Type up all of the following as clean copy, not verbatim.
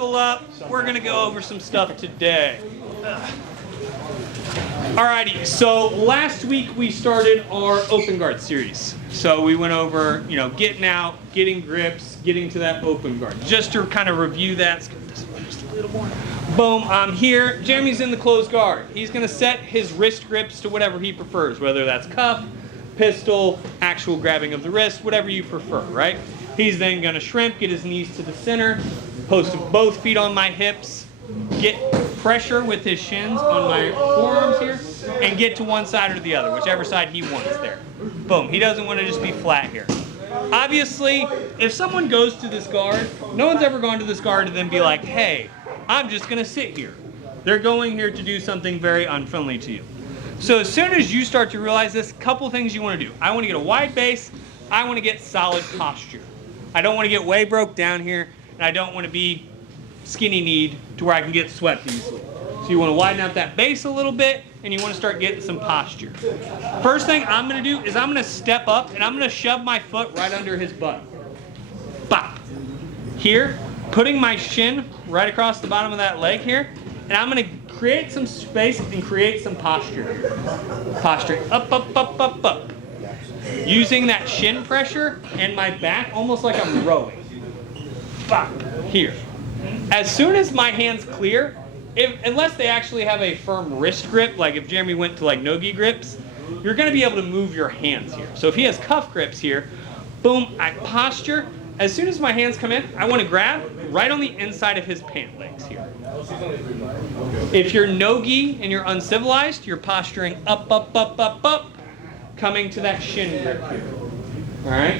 buckle up. We're gonna go over some stuff today. Alrighty, so last week we started our open guard series. So we went over, getting out, getting grips, getting to that open guard. Just to kind of review that, let's get this one just a little more. Boom, I'm here. Jeremy's in the closed guard. He's gonna set his wrist grips to whatever he prefers, whether that's cuff, pistol, actual grabbing of the wrist, whatever you prefer, right? He's then gonna shrimp, get his knees to the center, post both feet on my hips, get pressure with his shins on my forearms here, and get to one side or the other, whichever side he wants there. Boom, he doesn't want to just be flat here. Obviously, if someone goes to this guard, no one's ever gone to this guard and then be like, hey, I'm just gonna sit here. They're going here to do something very unfriendly to you. So as soon as you start to realize this, couple things you want to do. I want to get a wide base, I want to get solid posture. I don't want to get way broke down here, and I don't want to be skinny-kneed to where I can get swept easily. So you want to widen out that base a little bit, and you want to start getting some posture. First thing I'm going to do is I'm going to step up, and I'm going to shove my foot right under his butt. Bop. Here, putting my shin right across the bottom of that leg here, and I'm going to create some space and create some posture. Posturing up, up, up, up, up. Using that shin pressure and my back almost like I'm rowing. Bop. Here. As soon as my hands clear, unless they actually have a firm wrist grip, like if Jeremy went to like no-gi grips, you're going to be able to move your hands here. So if he has cuff grips here, boom, I posture. As soon as my hands come in, I want to grab right on the inside of his pant legs here. If you're no-gi and you're uncivilized, you're posturing up, up, up, up, up, coming to that shin grip here. All right?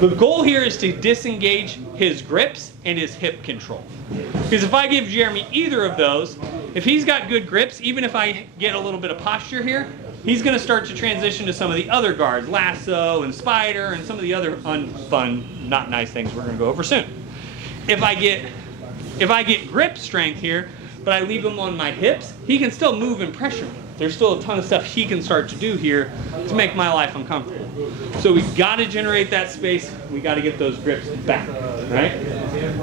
The goal here is to disengage his grips and his hip control. Because if I give Jeremy either of those, if he's got good grips, even if I get a little bit of posture here, he's going to start to transition to some of the other guards, lasso and spider and some of the other unfun, not nice things we're going to go over soon. If I get grip strength here, but I leave him on my hips, he can still move and pressure me. There's still a ton of stuff he can start to do here to make my life uncomfortable. So we've got to generate that space. We got to get those grips back, right?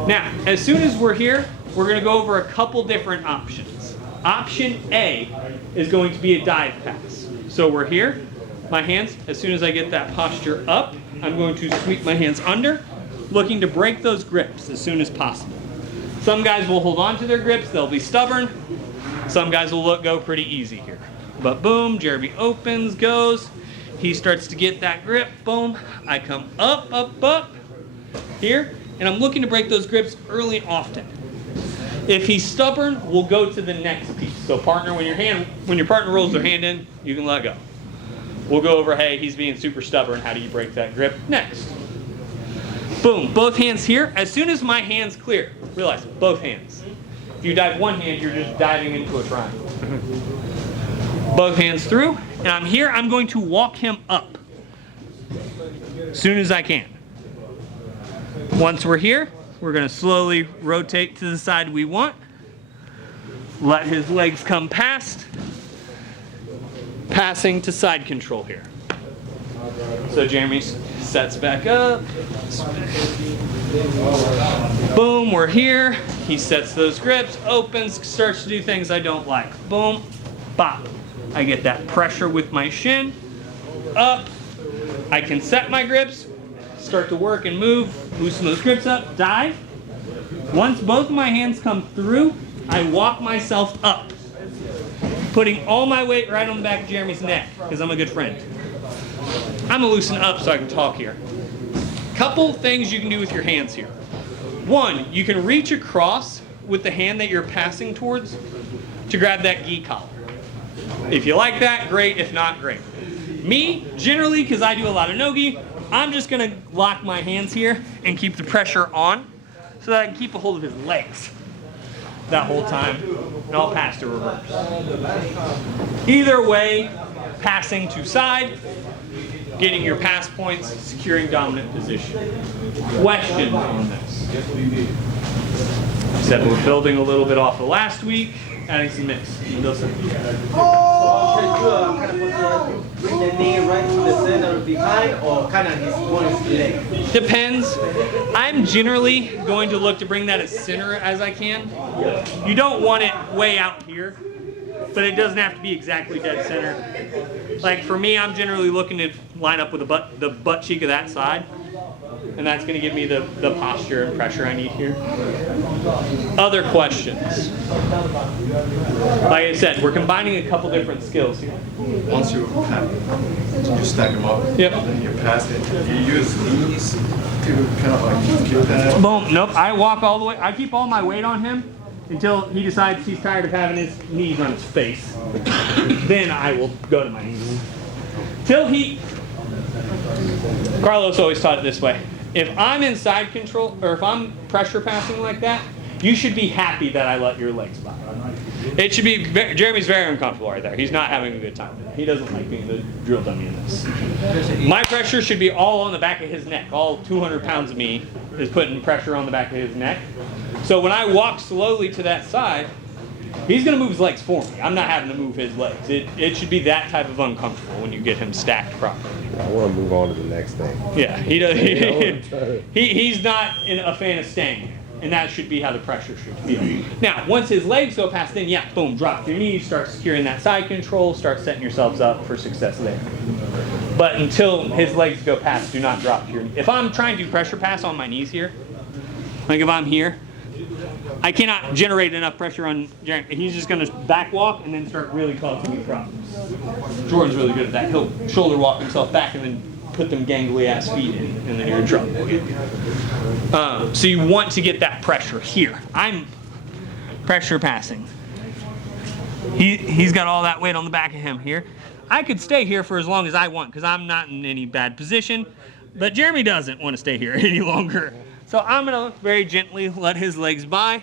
Now, as soon as we're here, we're going to go over a couple different options. Option A is going to be a dive pass. So we're here. My hands, as soon as I get that posture up, I'm going to sweep my hands under, looking to break those grips as soon as possible. Some guys will hold on to their grips. They'll be stubborn. Some guys will go pretty easy here. But boom, Jeremy opens, goes. He starts to get that grip. Boom. I come up, up, up here. And I'm looking to break those grips early and often. If he's stubborn, we'll go to the next piece. So partner, when your partner rolls their hand in, you can let go. We'll go over, hey, he's being super stubborn. How do you break that grip? Next. Boom, both hands here. As soon as my hands clear, realize, both hands. If you dive one hand, you're just diving into a triangle. Both hands through, and I'm here. I'm going to walk him up as soon as I can. Once we're here, we're going to slowly rotate to the side we want. Let his legs come past. Passing to side control here. So Jeremy sets back up. Boom, we're here. He sets those grips, opens, starts to do things I don't like. Boom, bop. I get that pressure with my shin. Up. I can set my grips, start to work and move, loosen those grips up, dive. Once both of my hands come through, I walk myself up, putting all my weight right on the back of Jeremy's neck, because I'm a good friend. I'm gonna loosen up so I can talk here. Couple things you can do with your hands here. One, you can reach across with the hand that you're passing towards to grab that gi collar. If you like that, great. If not, great. Me, generally, because I do a lot of no-gi, I'm just gonna lock my hands here and keep the pressure on so that I can keep a hold of his legs that whole time, and I'll pass to reverse. Either way, passing to side, getting your pass points, securing dominant position. Questions on this? Said we're building a little bit off of last week, adding some mix. Bring the knee right to the center behind, or kind of his one leg? Depends. I'm generally going to look to bring that as center as I can. You don't want it way out here, but it doesn't have to be exactly dead center. Like for me, I'm generally looking to line up with the butt cheek of that side, and that's going to give me the posture and pressure I need here. Other questions? Like I said, we're combining a couple different skills here. Once you stack them up, Yep. and you pass it, you use knees to kind of like keep that. Boom. Nope. I walk all the way. I keep all my weight on him until he decides he's tired of having his knees on his face. Then I will go to my knees. Till he... Carlos always taught it this way. If I'm in side control, or if I'm pressure passing like that, you should be happy that I let your legs by. It should be, Jeremy's very uncomfortable right there. He's not having a good time. He doesn't like being the drill dummy in this. My pressure should be all on the back of his neck. All 200 pounds of me is putting pressure on the back of his neck. So when I walk slowly to that side, he's going to move his legs for me. I'm not having to move his legs. It should be that type of uncomfortable when you get him stacked properly. I want to move on to the next thing. Yeah, he does. He's not a fan of staying, and that should be how the pressure should feel. Now, once his legs go past, then yeah, boom, drop your knees, start securing that side control, start setting yourselves up for success there. But until his legs go past, do not drop your knees. If I'm trying to pressure pass on my knees here, like if I'm here, I cannot generate enough pressure on Jeremy. He's just going to back walk and then start really causing me problems. Jordan's really good at that. He'll shoulder walk himself back and then put them gangly ass feet in, and then you're in trouble. So you want to get that pressure here. I'm pressure passing. He's got all that weight on the back of him here. I could stay here for as long as I want because I'm not in any bad position, but Jeremy doesn't want to stay here any longer. So I'm going to very gently let his legs by.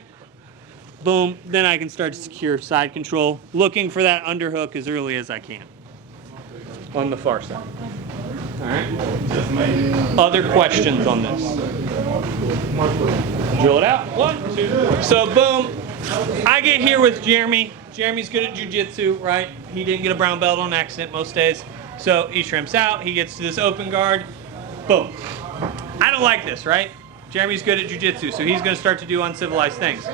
Boom. Then I can start to secure side control, looking for that underhook as early as I can on the far side. All right. Other questions on this? Drill it out. 1, 2. So boom. I get here with Jeremy. Jeremy's good at jiu-jitsu, right? He didn't get a brown belt on accident most days. So he shrimps out. He gets to this open guard. Boom. I don't like this, right? Jeremy's good at jiu-jitsu, so he's going to start to do uncivilized things.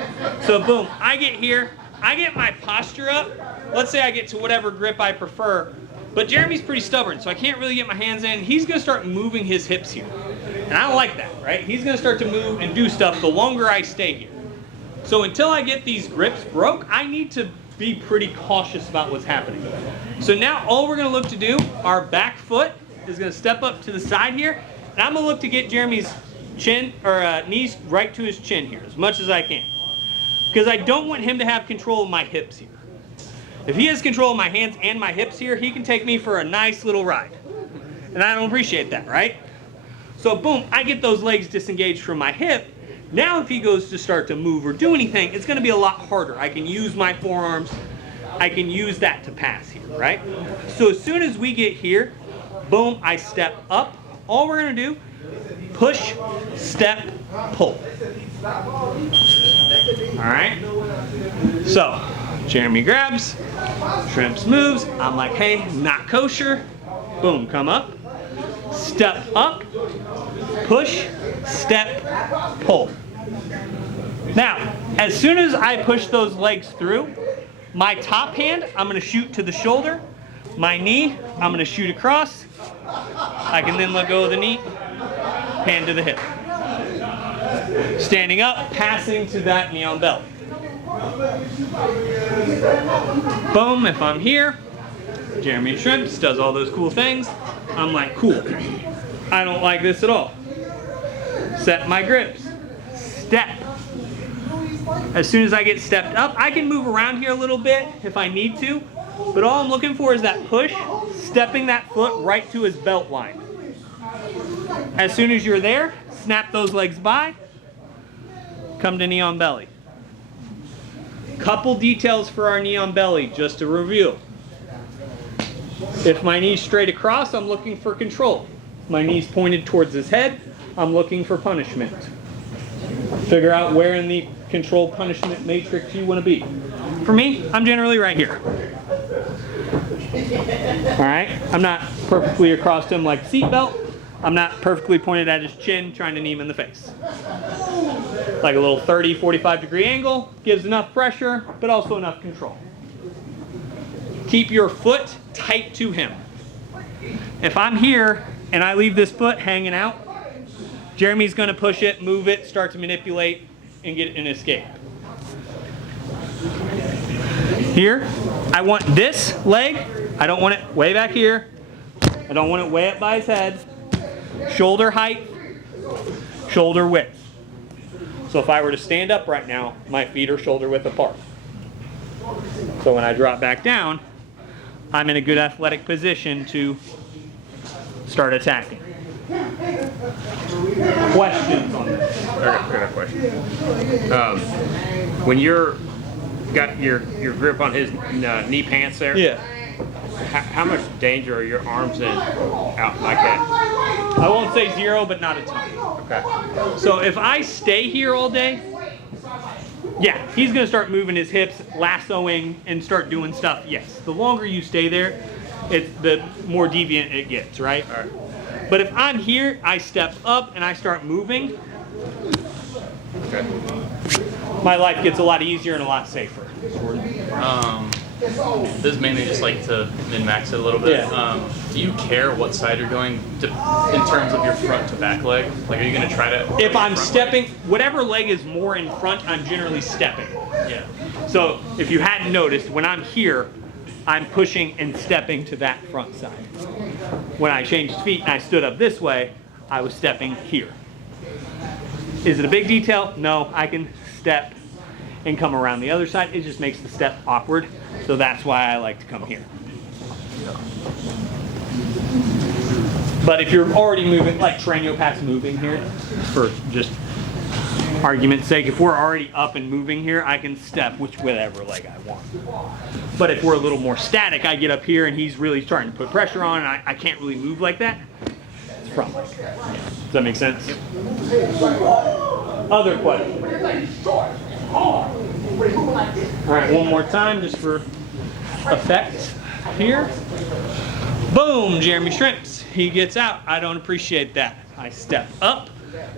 So boom, I get here, I get my posture up. Let's say I get to whatever grip I prefer, but Jeremy's pretty stubborn, so I can't really get my hands in. He's going to start moving his hips here, and I don't like that, right? He's going to start to move and do stuff the longer I stay here. So until I get these grips broke, I need to be pretty cautious about what's happening. So now all we're going to look to do, our back foot is going to step up to the side here, and I'm going to look to get Jeremy's chin or knees right to his chin here as much as I can, because I don't want him to have control of my hips here. If he has control of my hands and my hips here, he can take me for a nice little ride, and I don't appreciate that, right? So boom, I get those legs disengaged from my hip. Now if he goes to start to move or do anything, it's going to be a lot harder. I can use my forearms, I can use that to pass here, right? So as soon as we get here, boom, I step up. All we're going to do, push, step, pull. All right. So Jeremy grabs, Shrimps moves. I'm like, hey, not kosher. Boom, come up, step up, push, step, pull. Now, as soon as I push those legs through, my top hand, I'm going to shoot to the shoulder. My knee, I'm going to shoot across. I can then let go of the knee, hand to the hip. Standing up, passing to that knee on belly. Boom, if I'm here, Jeremy Shrimps does all those cool things. I'm like, cool. I don't like this at all. Set my grips. Step. As soon as I get stepped up, I can move around here a little bit if I need to, but all I'm looking for is that push, stepping that foot right to his belt line. As soon as you're there, snap those legs by, come to knee on belly. Couple details for our knee on belly, just to review. If my knee's straight across, I'm looking for control. My knee's pointed towards his head, I'm looking for punishment. Figure out where in the control punishment matrix you want to be. For me, I'm generally right here. All right, I'm not perfectly across him like seatbelt. I'm not perfectly pointed at his chin trying to knee him in the face. Like a little 30, 45 degree angle gives enough pressure, but also enough control. Keep your foot tight to him. If I'm here and I leave this foot hanging out, Jeremy's gonna push it, move it, start to manipulate, and get an escape. Here, I want this leg, I don't want it way back here. I don't want it way up by his head. Shoulder height, shoulder width. So if I were to stand up right now, my feet are shoulder width apart. So when I drop back down, I'm in a good athletic position to start attacking. Questions on this? I got a question. When you're got your grip on his knee pants there, Yeah. how much danger are your arms in out like that? I won't say zero, but not a ton. Okay. So if I stay here all day, yeah, he's gonna start moving his hips, lassoing, and start doing stuff. Yes, the longer you stay there, the more deviant it gets, right? All right. But if I'm here, I step up and I start moving, Okay. my life gets a lot easier and a lot safer. This is mainly just like to min-max it a little bit. Yeah. Do you care what side you're going to, in terms of your front to back leg? Like, are you going to try to? If I'm front stepping, whatever leg is more in front, I'm generally stepping. leg? Yeah. So if you hadn't noticed, when I'm here, I'm pushing and stepping to that front side. When I changed feet and I stood up this way, I was stepping here. Is it a big detail? No, I can step and come around the other side. It just makes the step awkward. So that's why I like to come here. But if you're already moving, like Tranio moving here, for just argument's sake, if we're already up and moving here, I can step whatever leg I want. But if we're a little more static, I get up here and he's really starting to put pressure on and I can't really move like that. It's front leg. Does that make sense? Other questions? All right, one more time just for effect here. Boom, Jeremy shrimps. He gets out. I don't appreciate that. I step up,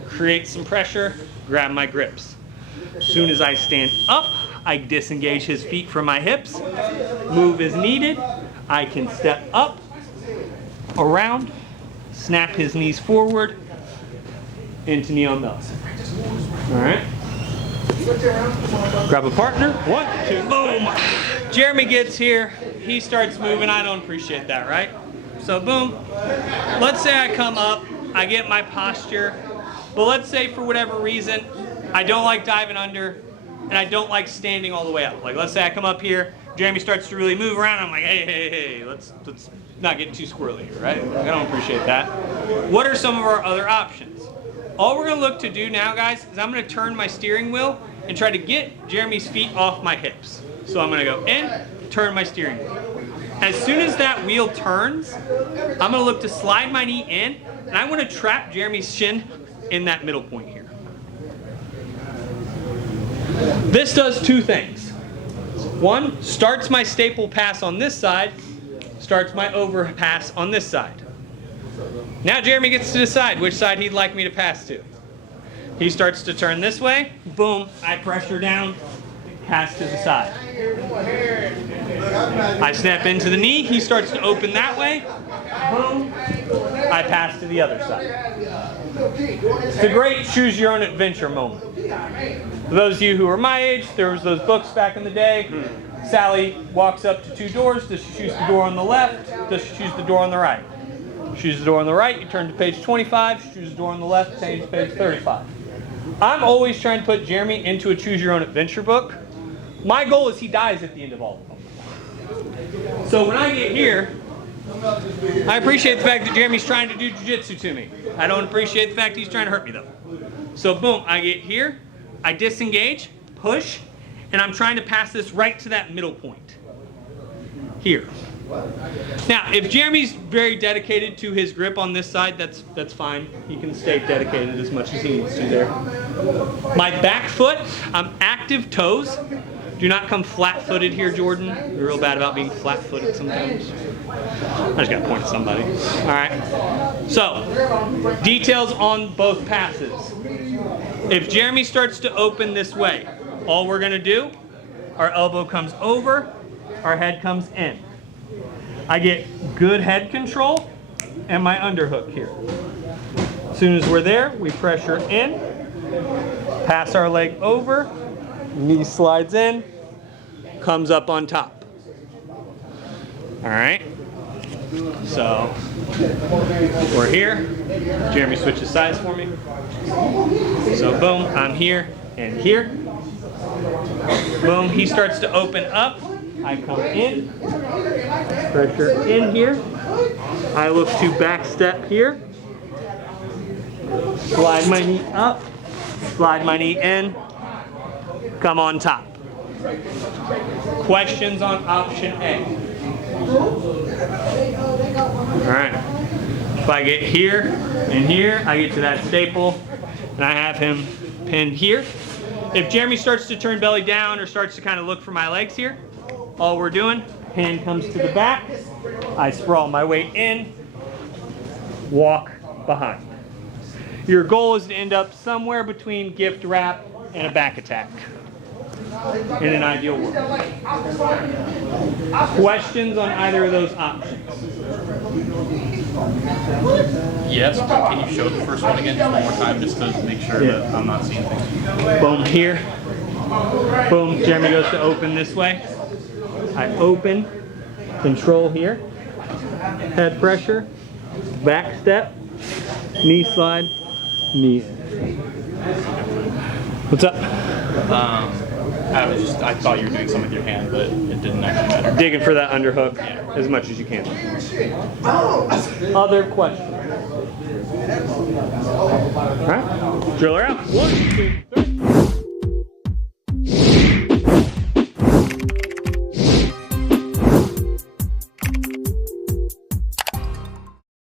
create some pressure, grab my grips. As soon as I stand up, I disengage his feet from my hips. Move as needed. I can step up, around, snap his knees forward, into knee on nose. All right. Grab a partner. 1, 2, boom. Jeremy gets here. He starts moving. I don't appreciate that, right? So boom. Let's say I come up. I get my posture. But let's say for whatever reason, I don't like diving under, and I don't like standing all the way up. Like let's say I come up here. Jeremy starts to really move around. I'm like, hey, let's not get too squirrely here, right? I don't appreciate that. What are some of our other options? All we're gonna look to do now, guys, is I'm gonna turn my steering wheel and try to get Jeremy's feet off my hips. So I'm gonna go in, turn my steering wheel. As soon as that wheel turns, I'm gonna look to slide my knee in, and I wanna trap Jeremy's shin in that middle point here. This does two things. One, starts my staple pass on this side, starts my overpass on this side. Now Jeremy gets to decide which side he'd like me to pass to. He starts to turn this way, boom, I pressure down, pass to the side. I snap into the knee, he starts to open that way, boom, I pass to the other side. It's a great choose your own adventure moment. For those of you who are my age, there was those books back in the day. Sally walks up to 2 doors, does she choose the door on the left, does she choose the door on the right? Choose the door on the right, you turn to page 25, choose the door on the left, change to page 35. I'm always trying to put Jeremy into a choose your own adventure book. My goal is he dies at the end of all of them. So when I get here, I appreciate the fact that Jeremy's trying to do jiu-jitsu to me. I don't appreciate the fact he's trying to hurt me though. So boom, I get here, I disengage, push, and I'm trying to pass this right to that middle point. Here. Now, if Jeremy's very dedicated to his grip on this side, that's fine. He can stay dedicated as much as he needs to there. My back foot, I'm active toes. Do not come flat-footed here, Jordan. You're real bad about being flat-footed sometimes. I just got to point at somebody. All right. So, details on both passes. If Jeremy starts to open this way, all we're going to do, our elbow comes over, our head comes in. I get good head control and my underhook here. As soon as we're there, we pressure in, pass our leg over, knee slides in, comes up on top. All right. So we're here. Jeremy switches sides for me. So boom, I'm here and here. Boom, he starts to open up. I come in, pressure in here. I look to back step here. Slide my knee up, slide my knee in, come on top. Questions on option A? All right. If I get here and here, I get to that staple, and I have him pinned here. If Jeremy starts to turn belly down or starts to kind of look for my legs here, all we're doing, hand comes to the back, I sprawl my weight in, walk behind. Your goal is to end up somewhere between gift wrap and a back attack in an ideal world. Questions on either of those options? Yes, but can you show the first one again just one more time just to make sure that I'm not seeing things? Boom here. Boom, Jeremy goes to open this way. I open, control here, head pressure, back step, knee slide, knee in. What's up? I thought you were doing something with your hand, but it didn't actually matter. Digging for that underhook as much as you can. Other questions? All right, drill her out. 1, 2.